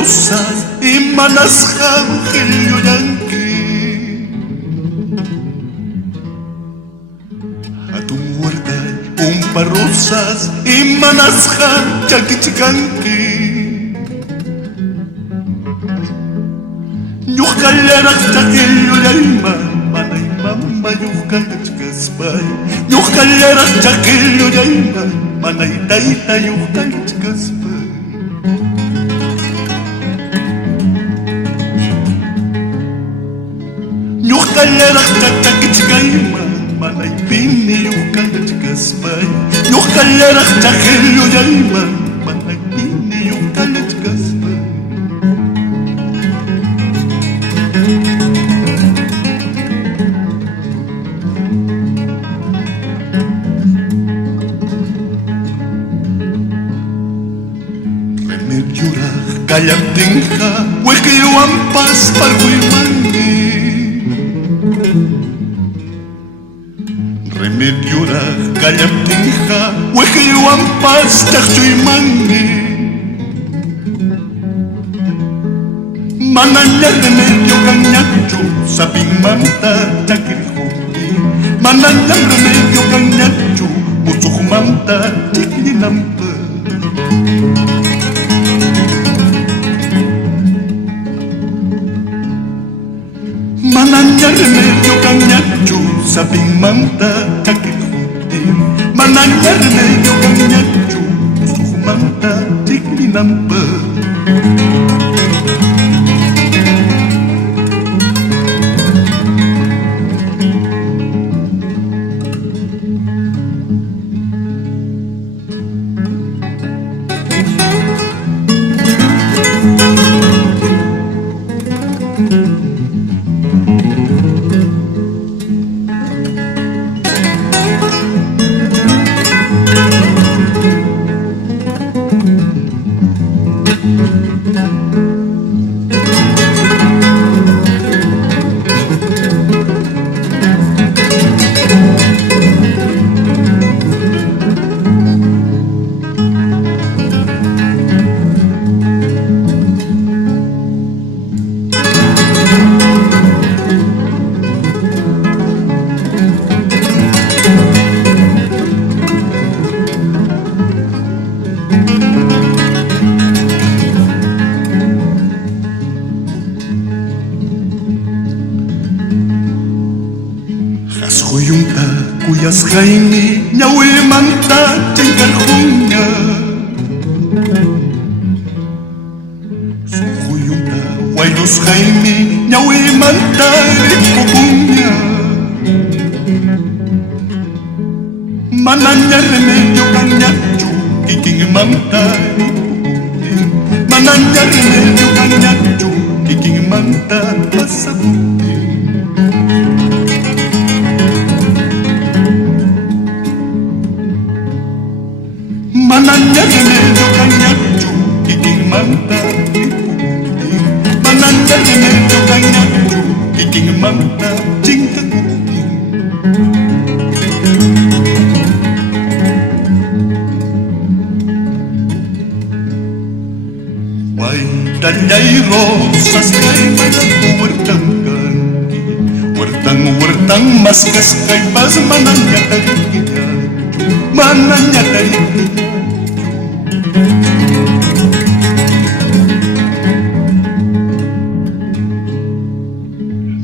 Rosas y manas Angelio Yanqui. A tu muerte, Umpa Rosas y manas Chaquichicanqui. Ñuqallarac Chaquillo Yayma, mana y mamba Yucalachcaspay. Ñuqallarac Chaquillo Yayma, mana y taita Yucalachcaspay. Ñuqallarac Chaquichkayma, mana y pini Yucalachcaspay. Ñuqallarac Chaquillo Yayma, mana y pini Yucalachcaspay. Callantinja, huequilluampas parhuimangi. Remediura, callantinja, huequilluampas tachuymangi. Mananya remedio cañacho, sapimanta chaquirijuti. Mananya remedio cañacho, muchujumanta chiquilinampa. Mananya remedio cañacho, sapimanta chaquirijuti. Mananya remedio cañacho, muchujumanta chiquilinampa. Jaini ñawimanta chinkarjuña. Sujuyunta huaynos Jaini ñawimanta ripucuña. Mananya remedio cañacho, kikimanta ripucuña. Mananya remedio cañacho, kikimanta pasapuña. Mananya remedio cañacho, kikimanta ripucuña. Mananya remedio cañacho, kikimanta chinkacuña. Huaytallay rosas caymana huertancanqui. Huertan mascas caypas mananya tariquilla. Mananya tariquilla.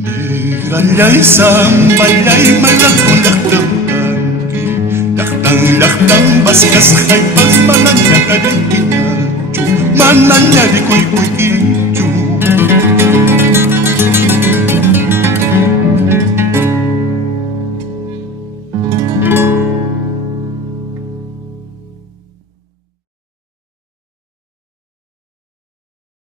Negrallay sambalay malakon laktanqui. Laktan mascas caypas mananya tariquilla. Mananya rikuykuyki